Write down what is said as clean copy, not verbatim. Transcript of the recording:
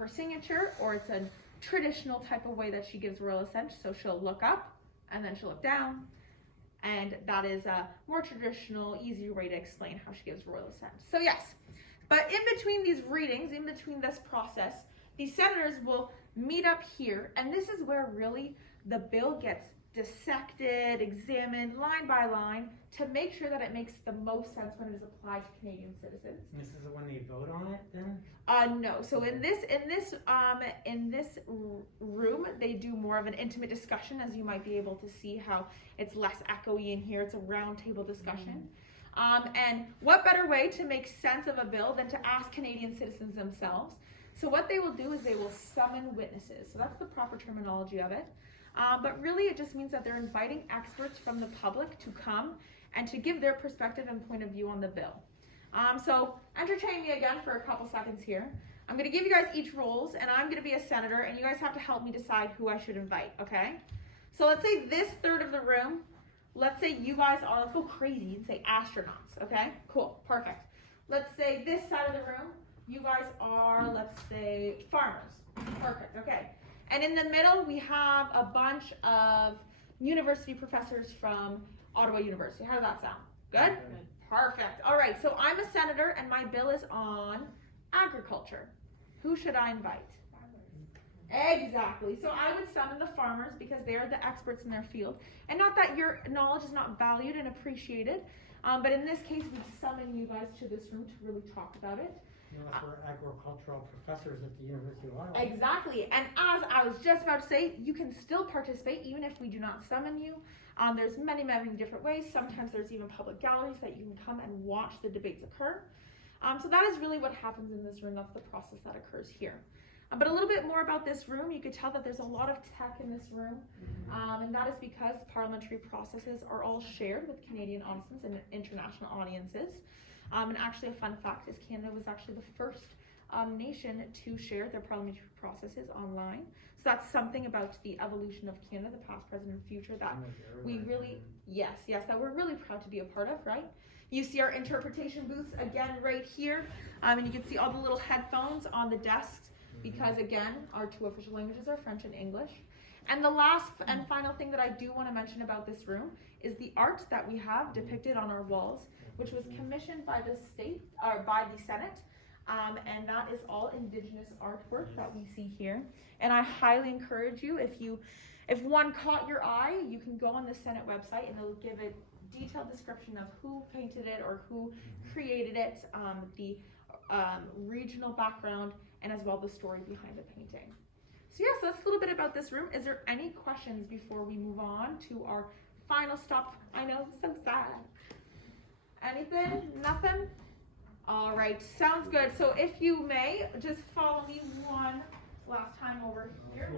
her signature, or it's a traditional type of way that she gives royal assent. So she'll look up and then she'll look down. And that is a more traditional, easier way to explain how she gives royal assent. So yes, but in between these readings, in between this process, the senators will meet up here, and this is where really the bill gets dissected, examined line by line to make sure that it makes the most sense when it is applied to Canadian citizens. And this is when they vote on it then? No. So in this room, they do more of an intimate discussion, as you might be able to see how it's less echoey in here. It's a round table discussion. And what better way to make sense of a bill than to ask Canadian citizens themselves? So what they will do is they will summon witnesses. So that's the proper terminology of it. But really it just means that they're inviting experts from the public to come and to give their perspective and point of view on the bill. So entertain me again for a couple seconds here. I'm going to give you guys each roles, and I'm going to be a senator, and you guys have to help me decide who I should invite, okay? So let's say this third of the room, let's say you guys are, let's go crazy and say astronauts, okay? Cool, perfect. Let's say this side of the room, you guys are, let's say, farmers. Perfect, okay. And in the middle, we have a bunch of university professors from Ottawa University. How does that sound? Good? Perfect. All right, so I'm a senator, and my bill is on agriculture. Who should I invite? Farmers. Exactly. So I would summon the farmers because they are the experts in their field. And not that your knowledge is not valued and appreciated, but in this case, we summon you guys to this room to really talk about it. Unless we're agricultural professors at the University of Ottawa. Exactly. And as I was just about to say, you can still participate even if we do not summon you. There's many different ways. Sometimes there's even public galleries that you can come and watch the debates occur. So that is really what happens in this room. That's the process that occurs here. But a little bit more about this room, you could tell that there's a lot of tech in this room. And that is because parliamentary processes are all shared with Canadian audiences and international audiences. And actually a fun fact is Canada was actually the first nation to share their parliamentary processes online. So that's something about the evolution of Canada, the past, present, and future that we really, yes, that we're really proud to be a part of, right? You see our interpretation booths again right here. And you can see all the little headphones on the desks because again, our two official languages are French and English. And the last and final thing that I do want to mention about this room is the art that we have depicted on our walls, which was commissioned by the state, or by the Senate, and that is all Indigenous artwork that we see here. And I highly encourage you, if one caught your eye, you can go on the Senate website and it'll give a detailed description of who painted it or who created it, the regional background, and as well the story behind the painting. So yes, that's a little bit about this room. Is there any questions before we move on to our final stop? I know, so sad. Anything? Nothing? All right, sounds good. So if you may, just follow me one last time over here.